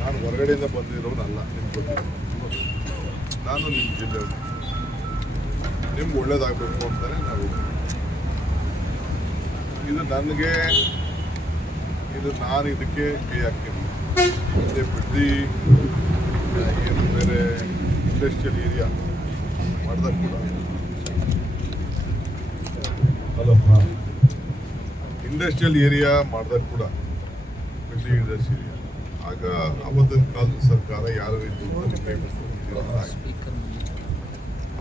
ನಾನು ಹೊರಗಡೆಯಿಂದ ಬಂದಿರೋನಲ್ಲ, ನಿಮ್ಗೆ ಗೊತ್ತಿಲ್ಲ. ನಾನು ನಿಮ್ಮ ಜಿಲ್ಲೆ ನಿಮ್ಗೆ ಒಳ್ಳೇದಾಗಬೇಕು ಅಂತಾನೆ ನಾವು ಇದು ನನಗೆ ನಾನು ಇದಕ್ಕೆ ಕೈ ಹಾಕ್ತೀನಿ. ಮತ್ತು ಬಿಡ್ದಿ ಏನು ಬೇರೆ ಇಂಡಸ್ಟ್ರಿಯಲ್ ಏರಿಯಾ ಮಾಡಿದಾಗ ಕೂಡ ಇಂಡಸ್ಟ್ರಿಯಲ್ ಏರಿಯಾ ಮಾಡಿದಾಗ ಕೂಡ ಬಿಡ್ದಿ ಇಂಡಸ್ಟ್ರಿ ಏರಿಯಾ ಆಗ ಅವತ್ತಿನ ಕಾಲದ ಸರ್ಕಾರ ಯಾರು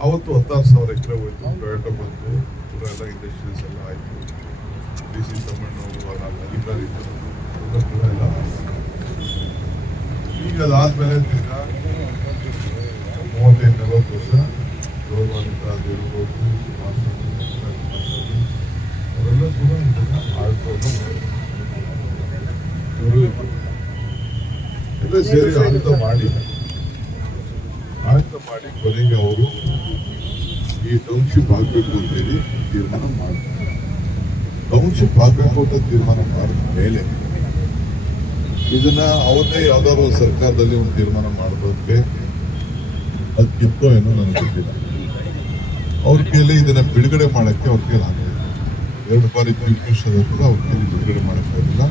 ಅವತ್ತು 16,000 ಎಕರೆ ಹೋಯ್ತು. ಟೊಯೋಟೋ ಬಂತು, ಪೂರ ಎಲ್ಲ ಇಂಡಸ್ಟ್ರೀಸ್ ಎಲ್ಲ ಆಯಿತು. DC ತಮ್ಮಣ್ಣ ಅಧಿಕಾರಿ ಕೂಡ ಎಲ್ಲ ಈಗ ಅದಾದ್ಮೇಲೆ ಈಗ 35-40 ವರ್ಷ ಗೌರವಾನ್ವಿತ ಅದಿರ್ಬೋದು, ಅವರೆಲ್ಲ ಕೂಡ ಇದನ್ನ ಆಳ್ಕೊಂಡು ಎಲ್ಲ ಸೇರಿ ಆಳ್ತ ಮಾಡಿ ಕೊನೆಗೆ ಅವರು ಈ ಟೌನ್ಶಿಪ್ ಆಗಬೇಕು ಅಂತೇಳಿ ತೀರ್ಮಾನ ಮಾಡ್ತಾರೆ. ಟೌನ್ಶಿಪ್ ಆಗಬೇಕು ಅಂತ ತೀರ್ಮಾನ ಮಾಡಿದ ಮೇಲೆ ಇದನ್ನ ಅವತ್ತೇ ಯಾವ್ದಾದ್ರು ಸರ್ಕಾರದಲ್ಲಿ ಒಂದು ತೀರ್ಮಾನ ಮಾಡೋದಕ್ಕೆ ಅದಕ್ಕಿತ್ತೋ ಏನೋ ನನಗೆ ಗೊತ್ತಿಲ್ಲ. ಅವ್ರ ಕೈಯಲ್ಲಿ ಇದನ್ನ ಬಿಡುಗಡೆ ಮಾಡಕ್ಕೆ ಅವ್ರ ಕೈಲಿ ಆಗಲಿಲ್ಲ. 2 ಬಾರಿ ಚೀಫ್ ಮಿನಿಸ್ಟರ್ ಕೂಡ ಅವ್ರ ಕೈಲಿ ಬಿಡುಗಡೆ ಮಾಡೋಕ್ಕಾಗಲಿಲ್ಲ.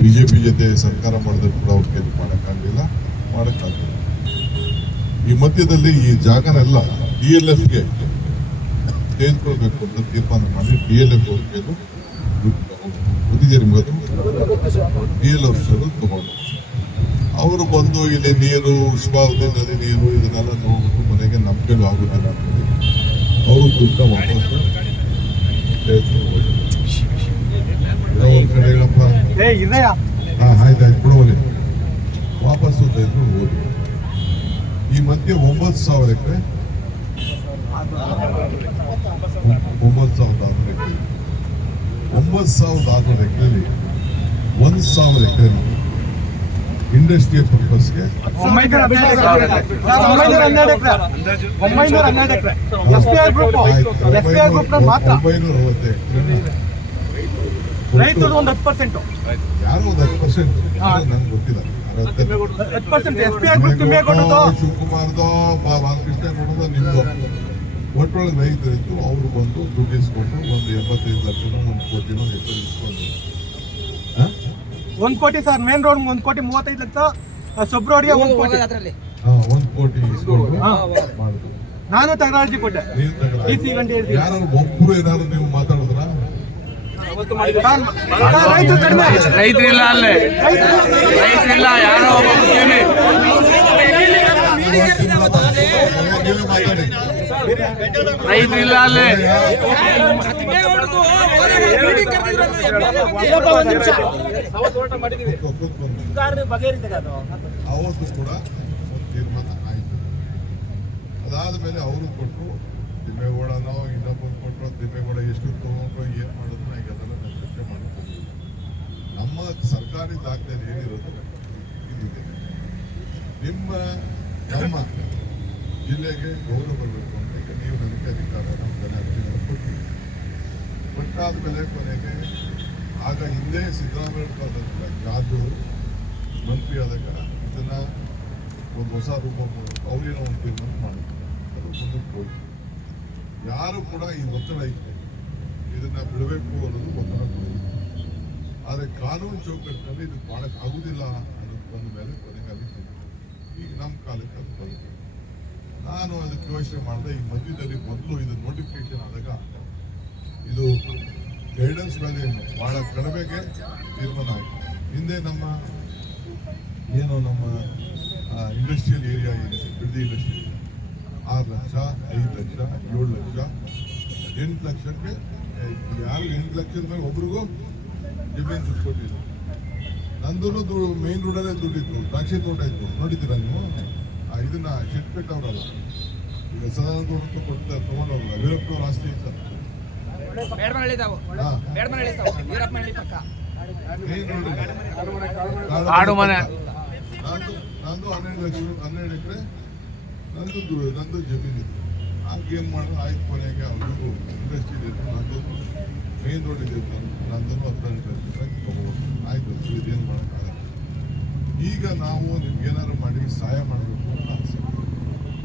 ಬಿಜೆಪಿ ಜೊತೆ ಸರ್ಕಾರ ಮಾಡಿದ್ರು ಕೂಡ ಅವ್ರ ಕೈಲಿ ಮಾಡೋಕ್ಕಾಗಲಿಲ್ಲ. ಈ ಮಧ್ಯದಲ್ಲಿ ಈ ಜಾಗನೆಲ್ಲ DLFಗೆ ತೆಗೆದುಕೊಳ್ಬೇಕು ಅಂತ ತೀರ್ಮಾನ ಮಾಡಿ DLF ಅವ್ರ ಕೈಲು ಗೊತ್ತಿದೆ ನಿಮ್ಗೆ, DLF ತಗೊಂಡು ಅವರು ಬಂದು ಇಲ್ಲಿ ನೀರು, ಉಷ್ಣಾವಧಿ ನದಿ ನೀರು ಇದನ್ನೆಲ್ಲ ನೋಡ್ಬಿಟ್ಟು ಮನೆಗೆ ನಮ್ಮ ಕೈಲೂ ಆಗುದಿಲ್ಲ ಅಂತೇಳಿ ಅವರು ದುಡ್ಡ ವಾಪಸ್ ಕಡೆ ಹೇಳಪ್ಪ, ಆಯ್ತಾಯ್ತು ಬಿಡುವಲ್ಲಿ ವಾಪಸ್ಸು ತೆಗೆದುಕೊಂಡು ಹೋದ್ರು. ಈ ಮಧ್ಯೆ 9,000 ಎಕರೆ 9,600 ಎಕರೆಯಲ್ಲಿ 1,000 ಎಕರೆ ಇಂಡಸ್ಟ್ರಿಯಲ್ ಪರ್ಪಸ್ಗೆ 912 ರೈತರು ಒಂದು 10%, ಯಾರು ಒಂದು 10%, ನಂಗೆ ಗೊತ್ತಿಲ್ಲ. ಶಿವಕುಮಾರ್ದೋ ಬಾಲಕೃಷ್ಣ ನೋಡೋದು ನಿಮ್ದು ಒಟ್ಟೊಳಗೆ ರೈತರಿದ್ದು ಅವರು ಬಂದು ದುಡ್ಡು ಇಸ್ಕೊಂಡು ಒಂದು 75 ಲಕ್ಷನೋ 1 ಕೋಟಿನೋ ಎಷ್ಟು ಇಸ್ಕೊಂಡು 1 ಕೋಟಿ ಸರ್, ಮೇನ್ ರೋಡ್ 1 ಕೋಟಿ 35 ಲಕ್ಷ, ಸಬ್ ರೋಡ್ಗೆ 1 ಕೋಟಿ 1 ಕೋಟಿ ಇಸ್ಕೊಂಡು ಮಾಡಿದ್ರು. ನಾನು ತಗರಾಜಿ ಕೊಟ್ಟೆ. ಯಾರು ಒಬ್ಬರು ಏನಾದ್ರು ನೀವು ಮಾತಾಡಿದ್ರ? ರೈತರಿಲ್ಲ, ಅಲ್ಲೇ ರೈತರಿಲ್ಲ, ಯಾರೋ ಮಾತಾಡಿ. ರೈತರಿಲ್ಲ ಅಲ್ಲೇ. ಅವತ್ತು ಕೂಡ ಒಂದು ತೀರ್ಮಾನ ಆಯ್ತು. ಅದಾದ್ಮೇಲೆ ಅವರು ಕೊಟ್ಟರು, ತಿಮ್ಮೇಗೌಡನೋ ಇನ್ನೊಬ್ಬರು ಕೊಟ್ಟರು. ತಿಮ್ಮೇಗೌಡ ಎಷ್ಟು ತಗೊಂಡ್ರು, ಏನ್ ಮಾಡಿದ್ರು ಈಗ ಅದೆಲ್ಲ ನಾನು ಚರ್ಚೆ ಮಾಡ್ಕೊಂಡು ನಮ್ಮ ಸರ್ಕಾರಿ ದಾಖಲೆ ಏನಿರೋದು ಇದಿದೆ. ನಮ್ಮ ಜಿಲ್ಲೆಗೆ ಗೌರವ ಬರಬೇಕು ಅಂತ ಈಗ ನೀವು ನನಗೆ ಅಧಿಕಾರ ನಮ್ಗೆಲ್ಲ ಅರ್ಜಿಗಳನ್ನು ಕೊಟ್ಟಿದ್ದೀವಿ. ಕೊಟ್ಟಾದ್ಮೇಲೆ ಕೊನೆಗೆ ಆಗ ಹಿಂದೆ ಸಿದ್ದರಾಮಯ್ಯ ಕಾಲದಲ್ಲಿ ಜಾದು ಮಂತ್ರಿ ಆದಾಗ ಇದನ್ನ ಒಂದು ಹೊಸ ರೂಪ ಅವರೇನೋ ಒಂದು ತೀರ್ಮಾನ ಮಾಡಿದ್ರು. ಅದು ಮುಂದಕ್ಕೆ ಹೋಯ್ತು. ಯಾರು ಕೂಡ ಈ ಒತ್ತಡ ಇತ್ತು, ಇದನ್ನ ಬಿಡಬೇಕು ಅನ್ನೋದು ಒತ್ತಡ ಕೊಡಬೇಕು. ಆದರೆ ಕಾನೂನು ಚೌಕಟ್ಟಿನಲ್ಲಿ ಇದು ಮಾಡಕ್ಕೆ ಆಗುದಿಲ್ಲ ಅನ್ನೋದು ಬಂದ ಮೇಲೆ ಕೊನೆಗೆ ಅದಕ್ಕೆ ಈಗ ನಮ್ಮ ಕಾಲಕ್ಕೆ ಅದು ಬಂತು. ನಾನು ಅದಕ್ಕೆ ಯೋಚನೆ ಮಾಡಿದೆ. ಈ ಮಧ್ಯದಲ್ಲಿ ಮೊದಲು ಇದು ನೋಟಿಫಿಕೇಶನ್ ಆದಾಗ ಇದು ಗೈಡೆನ್ಸ್ ಮೇಲೆ ಬಹಳ ಕಡಿಮೆಗೆ ತೀರ್ಮಾನ ಆಯಿತು. ಹಿಂದೆ ನಮ್ಮ ಇಂಡಸ್ಟ್ರಿಯಲ್ ಏರಿಯಾ ಏನಿದೆ, ಬಿಡ್ದಿ ಇಂಡಸ್ಟ್ರಿ 6 ಲಕ್ಷ, 5 ಲಕ್ಷ, 7 ಲಕ್ಷ, 8 ಲಕ್ಷಕ್ಕೆ ಯಾರು 8 ಲಕ್ಷದ ಮೇಲೆ ಒಬ್ರಿಗೂ ಜಮೀನು ದುಡ್ಡು ಕೊಟ್ಟಿಲ್ಲ. ನಂದು ಮೇನ್ ರೋಡಲ್ಲೇ ದುಡ್ಡಿತ್ತು, ದ್ರಾಕ್ಷಿ ತೋಟ ಇತ್ತು, ನೋಡಿದ್ದೀರಾ ನೀವು? ಇದನ್ನ ಶೆಟ್ಪೆಟ್ ಅವರಲ್ಲ, ಈಗ ಸದಾನಂದ ಕೊಡ್ತಾರೆ, ತಗೊಂಡವ್ರಲ್ಲ, ವೀರಪ್ಪನವ್ರ ಆಸ್ತಿ ಇತ್ತು. ನಂದು 12 ಎಕರೆ ನಂದು ಜಮೀನಿತ್ತು. ಆಗ ಏನು ಮಾಡೋದು, ಆಯ್ತು ಕೊನೆಗೆ ಅವ್ರಿಗೂ ಇಂಡಸ್ಟ್ರಿ ಇದೆ, ನಂದು ಮೇನ್ ರೋಡ್ ಇದೆ, ನಂದು 18 ಲಕ್ಷ ತಗೋಬೋದು. ಆಯ್ತು, ಇದೇನು ಮಾಡೋಕ್ಕಾಗಲ್ಲ. ಈಗ ನಾವು ನಿಮ್ಗೆ ಏನಾದ್ರು ಮಾಡಿ ಸಹಾಯ ಮಾಡಬೇಕು ಅಂತ ಆಸೆ.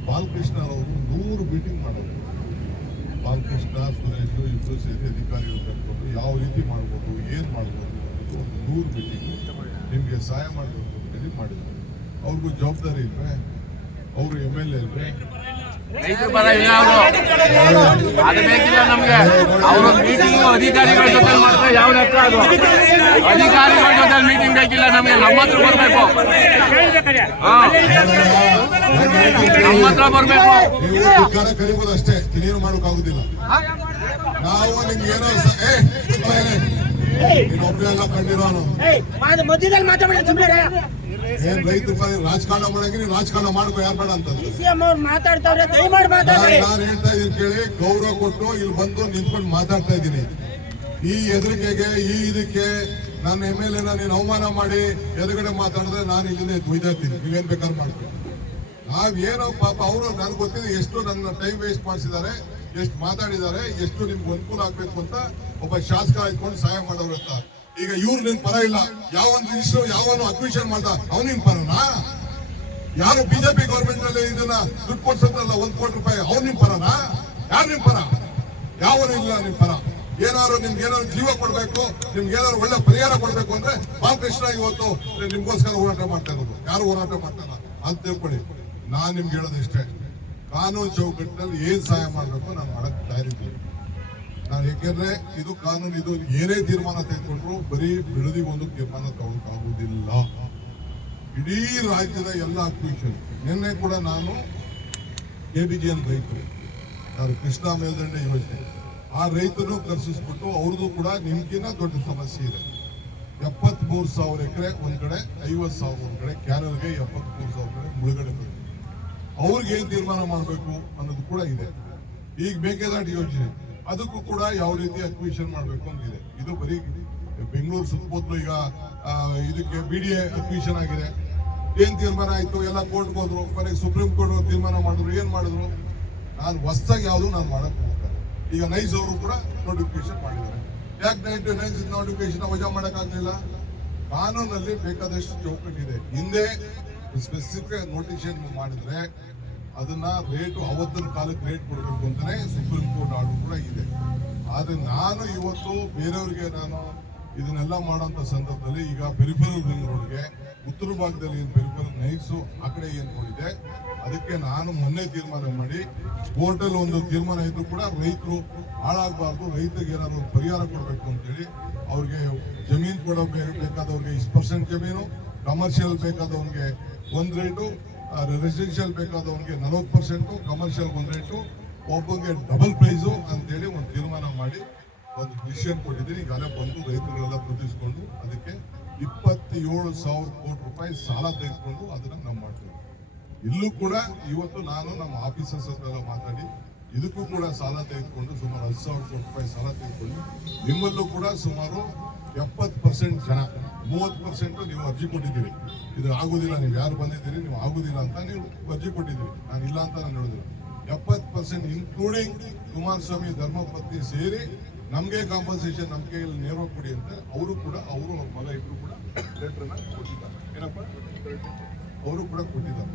ಬಾಲಕೃಷ್ಣ ಅವರು 100 ಮೀಟಿಂಗ್ ಮಾಡೋದು. ಬಾಲಕೃಷ್ಣ, ಸುರೇಶ್ ಇಬ್ಬರು ಸೇರಿ ಅಧಿಕಾರಿಗಳು ಕರ್ಕೊಂಡು ಯಾವ ರೀತಿ ಮಾಡ್ಬೋದು, ಏನು ಮಾಡ್ಬೋದು ಅನ್ನೋದು ಒಂದು 100 ಮೀಟಿಂಗ್ ನಿಮಗೆ ಸಹಾಯ ಮಾಡಬೇಕು ಅಂತೇಳಿ ಮಾಡಿದ್ದಾರೆ. ಅವ್ರಿಗೂ ಜವಾಬ್ದಾರಿ ಇಲ್ವೇ? ಅವರು MLA ಇಲ್ವೇ? ರೈತರ ಪರ ಇಲ್ಲ ಅವರು, ಅದು ಬೇಕಿಲ್ಲ ನಮ್ಗೆ. ಅವರು ಮೀಟಿಂಗ್ ಅಧಿಕಾರಿಗಳ ಜೊತೆ ಮಾಡ್ತಾರೆ, ಯಾವ ಲೆಕ್ಕ ಅದು? ಅಧಿಕಾರಿಗಳ ಜೊತೆ ಮೀಟಿಂಗ್ ಬೇಕಿಲ್ಲ ನಮ್ಗೆ, ನಮ್ಮ ಹತ್ರ ಬರ್ಬೇಕು. ನಮ್ಮ ಹತ್ರ ಬರ್ಬೇಕು. ನೀವು ಅಧಿಕಾರ ಕರಿಬೋದು ಅಷ್ಟೇ, ಇನ್ನೇನು ಮಾಡೋಕ್ಕಾಗುದಿಲ್ಲ. ನಾವು ನಿಮ್ಗೆ ಏನೋ ಒಬ್ಬರೇ ಎಲ್ಲ ಕಂಡಿರೋನು ಮಧ್ಯದಲ್ಲಿ ಮಾತಾಡಿ ಏನ್ ರೈತರ ಪರ ರಾಜಕಾರಣ ಮಾಡಂಗೆ ನೀವು ರಾಜಕಾರಣ ಮಾಡ್ಕೋ, ಯಾರು ಬೇಡ ಅಂತಂದ್ರೆ. ಸಿಎಂ ಅವ್ರು ಮಾತಾಡ್ತಾವ್ರೆ, ದಯಮಾಡಿ ಮಾತಾಡ್ರಿ. ನಾನು ಹೇಳ್ತಾ ಇದೀನಿ ಕೇಳಿ, ಗೌರವ ಕೊಟ್ಟು ಇಲ್ಲಿ ಬಂದು ನಿಂತ್ಕೊಂಡು ಮಾತಾಡ್ತಾ ಇದ್ದೀನಿ. ಈ ಎದುರಿಕೆಗೆ ಈ ಇದಕ್ಕೆ ನನ್ನ MLA ನೀನು ಅವಮಾನ ಮಾಡಿ ಎದುರುಗಡೆ ಮಾತಾಡಿದ್ರೆ ನಾನು ಇಲ್ಲಿಂದ ಒಯ್ದಾಗ್ತೀನಿ. ನೀವೇನ್ ಬೇಕಾದ್ರೂ ಮಾಡ್ತೀನಿ. ನಾವೇನೋ ಪಾಪ ಅವರು ನನ್ಗೆ ಗೊತ್ತಿದೆ ಎಷ್ಟು ನನ್ನ ಟೈಮ್ ವೇಸ್ಟ್ ಮಾಡಿಸಿದ್ದಾರೆ, ಎಷ್ಟು ಮಾತಾಡಿದ್ದಾರೆ, ಎಷ್ಟು ನಿಮ್ಗೆ ಅನುಕೂಲ ಆಗ್ಬೇಕು ಅಂತ ಒಬ್ಬ ಶಾಸಕ ಇಟ್ಕೊಂಡು ಸಹಾಯ ಮಾಡೋರು ಅಂತ. ಈಗ ಇವ್ರು ನಿನ್ ಪರ ಇಲ್ಲ, ಯಾವೊಂದು ರಿಜಿಸ್ಟರ್ ಯಾವನು ಅಕ್ವಿಷನ್ ಮಾಡ್ದ ಅವ್ನು ನಿನ್ ಪರನಾ? ಯಾರು ಬಿಜೆಪಿ ಗೌರ್ಮೆಂಟ್ ನಲ್ಲಿ ಇದನ್ನ ದುಡ್ಡು ಕೊಡ್ಸೋದ್ರಲ್ಲ 1 ಕೋಟಿ ರೂಪಾಯಿ, ಅವ್ನು ನಿಮ್ ಪರನಾ? ಯಾರು ನಿಮ್ ಪರ? ಯಾವನು ಇಲ್ಲ ನಿಮ್ ಪರ. ಏನಾದ್ರು ನಿಮ್ಗೆ ಏನಾದ್ರು ಜೀವ ಕೊಡ್ಬೇಕು, ನಿಮ್ಗೆ ಏನಾದ್ರು ಒಳ್ಳೆ ಪರಿಹಾರ ಕೊಡ್ಬೇಕು ಅಂದ್ರೆ ಬಾಲಕೃಷ್ಣ ಇವತ್ತು ನಿಮ್ಗೋಸ್ಕರ ಹೋರಾಟ ಮಾಡ್ತಾ ಇರೋದು. ಯಾರು ಹೋರಾಟ ಮಾಡ್ತಾರ ಅಂತ ತಿಳ್ಕೊಳ್ಳಿ. ನಾನ್ ನಿಮ್ಗೆ ಹೇಳೋದಿಷ್ಟೇ, ಕಾನೂನು ಚೌಕಟ್ಟಿನಲ್ಲಿ ಏನ್ ಸಹಾಯ ಮಾಡ್ಬೇಕು ನಾನು ಮಾಡಕ್ ತಯಾರಿದ್ದೀನಿ. ನಾನು ಯಾಕೆಂದ್ರೆ ಇದು ಕಾನೂನು, ಇದು ಏನೇ ತೀರ್ಮಾನ ತೆಗೆದುಕೊಂಡ್ರು ಬರೀ ಬಿಡದಿ ಒಂದು ತೀರ್ಮಾನ ತಗೊಳಕ್ಕಾಗುವುದಿಲ್ಲ. ಇಡೀ ರಾಜ್ಯದ ಎಲ್ಲ ಅಕ್ವಿಷನ್. ನಿನ್ನೆ ಕೂಡ ನಾನು KBGN ರೈತರು, ಯಾರು ಕೃಷ್ಣಾ ಮೇಲ್ದಂಡೆ ಯೋಜನೆ, ಆ ರೈತರನ್ನು ಕರ್ಸಿಸ್ಬಿಟ್ಟು ಅವ್ರದ್ದು ಕೂಡ ನಿಮ್ಗಿನ್ನ ದೊಡ್ಡ ಸಮಸ್ಯೆ ಇದೆ. 73,000 ಎಕರೆ ಒಂದ್ ಕಡೆ, 50,000 ಒಂದ್ ಕಡೆ, ಕ್ಯಾನಲ್ಗೆ 73,000 ಕಡೆ ಮುಳುಗಡೆ ಬರುತ್ತೆ. ಅವ್ರಿಗೆ ಏನ್ ತೀರ್ಮಾನ ಮಾಡಬೇಕು ಅನ್ನೋದು ಕೂಡ ಇದೆ. ಈಗ ಮೇಕೆದಾಟು ಯೋಜನೆ, ಅದಕ್ಕೂ ಕೂಡ ಯಾವ ರೀತಿ ಅಕ್ವಿಷನ್ ಮಾಡಬೇಕು ಅಂತಿದೆ. ಇದು ಬರೀ ಬೆಂಗಳೂರು ಸುತ್ತಮುತ್ತಲು ಈಗ ಇದಕ್ಕೆ BDA ಅಕ್ವಿಷನ್ ಆಗಿದೆ. ಏನ್ ತೀರ್ಮಾನ ಆಯ್ತು? ಎಲ್ಲ ಕೋರ್ಟ್ಗೆ ಹೋದ್ರು, ಕೊನೆಗೆ ಸುಪ್ರೀಂ ಕೋರ್ಟ್ ತೀರ್ಮಾನ ಮಾಡಿದ್ರು. ಏನ್ ಮಾಡಿದ್ರು? ನಾನು ಹೊಸದಾಗಿ ಯಾವುದು ನಾನು ಮಾಡಕ್ ಹೋಗ್ತಾರೆ. ಈಗ ನೈಸ್ ಅವರು ಕೂಡ ನೋಟಿಫಿಕೇಶನ್ ಮಾಡಿದ್ದಾರೆ. ಯಾಕೆ ನೈಸ್ ನೋಟಿಫಿಕೇಶನ್ ವಜಾ ಮಾಡಕ್ ಆಗ್ಲಿಲ್ಲ? ಕಾನೂನಲ್ಲಿ ಬೇಕಾದಷ್ಟು ಚೌಕಟ್ಟಿದೆ. ಹಿಂದೆ ಸ್ಪೆಸಿಫಿಕ್ ನೋಟಿಫಿಕೇಶನ್ ಮಾಡಿದ್ರೆ ಅದನ್ನ ರೇಟು ಅವತ್ತಿನ ಕಾಲಕ್ಕೆ ರೇಟ್ ಕೊಡಬೇಕು ಅಂತಾನೆ ಸುಪ್ರೀಂ ಕೋರ್ಟ್ ಆರ್ಡರ್ ಕೂಡ ಇದೆ. ಆದ್ರೆ ನಾನು ಇವತ್ತು ಬೇರೆಯವ್ರಿಗೆ ನಾನು ಇದನ್ನೆಲ್ಲ ಮಾಡೋಂಥ ಸಂದರ್ಭದಲ್ಲಿ ಈಗ ಪೆರಿಫೆರಲ್ ರಿಂಗ್ ರೋಡ್ಗೆ ಉತ್ತರ ಭಾಗದಲ್ಲಿ ಏನು ಪೆರಿಫೆರಲ್ ನೈಟ್ಸು ಆ ಕಡೆ ಏನು ನೋಡಿದೆ, ಅದಕ್ಕೆ ನಾನು ಮೊನ್ನೆ ತೀರ್ಮಾನ ಮಾಡಿ ಕೋರ್ಟಲ್ಲಿ ಒಂದು ತೀರ್ಮಾನ ಇದ್ರು ಕೂಡ ರೈತರು ಹಾಳಾಗಬಾರ್ದು, ರೈತರಿಗೆ ಏನಾದ್ರು ಒಂದು ಪರಿಹಾರ ಕೊಡಬೇಕು ಅಂತೇಳಿ ಅವ್ರಿಗೆ ಜಮೀನು ಕೊಡಬೇಕಾದವ್ರಿಗೆ 10% ಜಮೀನು, ಕಮರ್ಷಿಯಲ್ ಬೇಕಾದವ್ರಿಗೆ 1 ರೇಟು, ರೆಸಿಡೆನ್ಷಿಯಲ್ ಬೇಕಾದವನಿಗೆ 40%, ಕಮರ್ಷಿಯಲ್ 1 ರೇಟು, ಒಬ್ಬನಿಗೆ ಡಬಲ್ ಪ್ರೈಸು ಅಂತೇಳಿ ಒಂದು ತೀರ್ಮಾನ ಮಾಡಿ ಒಂದು ಡಿಸಿಷನ್ ಕೊಟ್ಟಿದ್ದೀನಿ. ಈಗಾಗಲೇ ಬಂದು ರೈತರುಗಳೆಲ್ಲ ಪ್ರತಿಸ್ಕೊಂಡು ಅದಕ್ಕೆ 27,000 ಕೋಟಿ ರೂಪಾಯಿ ಸಾಲ ತೆಗೆದುಕೊಂಡು ಅದನ್ನ ನಾವು ಮಾಡ್ತೀವಿ. ಇಲ್ಲೂ ಕೂಡ ಇವತ್ತು ನಾನು ನಮ್ಮ ಆಫೀಸರ್ಸ್ ಹತ್ರ ಮಾತಾಡಿ ಇದಕ್ಕೂ ಕೂಡ ಸಾಲ ತೆಗೆದುಕೊಂಡು ಸುಮಾರು 10,000 ಕೋಟಿ ರೂಪಾಯಿ ಸಾಲ ತೆಗೆದುಕೊಂಡು ನಿಮ್ಮಲ್ಲೂ ಕೂಡ ಸುಮಾರು 70% ಜನ, 30% ನೀವು ಅರ್ಜಿ ಕೊಟ್ಟಿದ್ದೀರಿ. ಇದು ಆಗುದಿಲ್ಲ, ನೀವು ಯಾರು ಬಂದಿದ್ದೀರಿ ನೀವು ಆಗುದಿಲ್ಲ ಅಂತ ನೀವು ಅರ್ಜಿ ಕೊಟ್ಟಿದ್ದೀರಿ. ನಾನು ಇಲ್ಲ ಅಂತ ನಾನು ಹೇಳುದಿಲ್ಲ. 70% ಇನ್ಕ್ಲೂಡಿಂಗ್ ಕುಮಾರಸ್ವಾಮಿ ಧರ್ಮಪತ್ನಿ ಸೇರಿ ನಮ್ಗೆ ಕಾಂಪನ್ಸೇಷನ್ ನಮ್ಮ ಕೈಯಲ್ಲಿ ನೇರವಾಗಿ ಕೊಡಿ ಅಂತ ಅವರು ಕೂಡ, ಅವರು ಅವ್ರ ಮಗ ಇಬ್ರು ಕೂಡ ಲೆಟರ್ನ ಕೊಟ್ಟಿದ್ದಾರೆ. ಏನಪ್ಪ, ಅವರು ಕೂಡ ಕೊಟ್ಟಿದ್ದಾರೆ.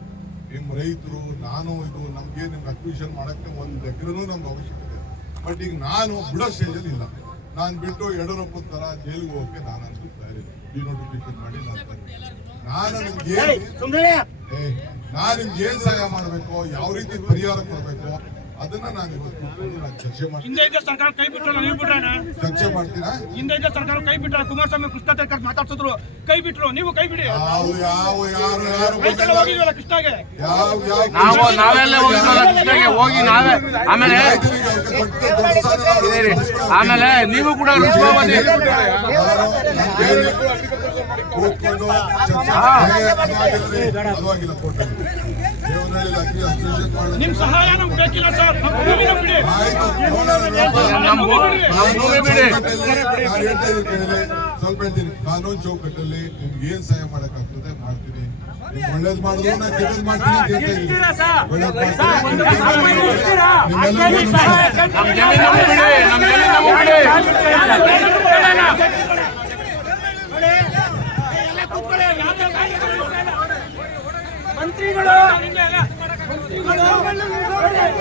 ನಿಮ್ಮ ರೈತರು ನಾನು ಇದು ನಮ್ಗೆ ನಿಮ್ಗೆ ಅಕ್ವಿಷನ್ ಮಾಡಕ್ಕೆ 1 ಎಕರೆನೂ ನಮ್ಗೆ ಅವಶ್ಯಕತೆ. ಬಟ್ ಈಗ ನಾನು ಬಿಡೋ ಸ್ಟೇಜಲ್ಲಿ ಇಲ್ಲ. ನಾನು ಬಿಟ್ಟು ಯಡಿಯೂರಪ್ಪ ತರ ಜೈಲಿಗೆ ಹೋಗಕ್ಕೆ ನಾನು ಅಂತೂ ತಯಾರಿಲ್ಲ. ಡಿನೋಟಿಫಿಕೇಶನ್ ಮಾಡಿ ನಾನು ನಿಮ್ಗೆ ಏನ್ ಸಹಾಯ ಮಾಡಬೇಕು, ಯಾವ ರೀತಿ ಪರಿಹಾರ ಕೊಡಬೇಕು ಅದನ್ನ ನಾನು ಇವತ್ತು ಚರ್ಚೆ ಮಾಡ್ತೀನಿ. ಸರ್ಕಾರ ಕೈ ಬಿಟ್ಟರು, ನೀವು ಬಿಟ್ರ ಚರ್ಚೆ ಮಾಡ್ತೀರಾ? ಹಿಂದೆ ಸರ್ಕಾರ ಕೈ ಬಿಟ್ಟರು, ಕುಮಾರಸ್ವಾಮಿ ಕೃಷ್ಣ ತರ್ಕಾರಿ ಮಾತಾಡ್ಸಿದ್ರು, ಕೈ ಬಿಟ್ರು, ನೀವು ಕೈ ಬಿಡಿ. ಹೋಗಿದ್ವಲ್ಲ ಕೃಷ್ಣಗೆ, ನಾವೆಲ್ಲ ಹೋಗಿದ್ವಲ್ಲ ಕೃಷ್ಣಗೆ, ಹೋಗಿ ನಾವೇ ಆಮೇಲೆ ನೀವು ಕೂಡ ಕೂತ್ಕೊಂಡು ನಿಮ್ ಸಹಾಯ ನಮ್ಗೆ ಬೇಕಿಲ್ಲ ಸರ್. ಸ್ವಲ್ಪ ಹೇಳ್ತೀನಿ, ಕಾನೂನು ಚೌಕಟ್ಟಲ್ಲಿ ನಿಮ್ಗೆ ಏನ್ ಸಹಾಯ ಮಾಡಕ್ಕಾಗ್ತದೆ ಮಾಡ್ತೀನಿ. ಒಳ್ಳೇದ್ ಮಾಡಿದ್ರು ನಾನು ಕೆಟ್ಟದ್ ಮಾಡ್ತೀನಿ. ಎಲ್ಲ ಕೂತ್ಕೊಳ್ಳಿ. ಮಾಡಿ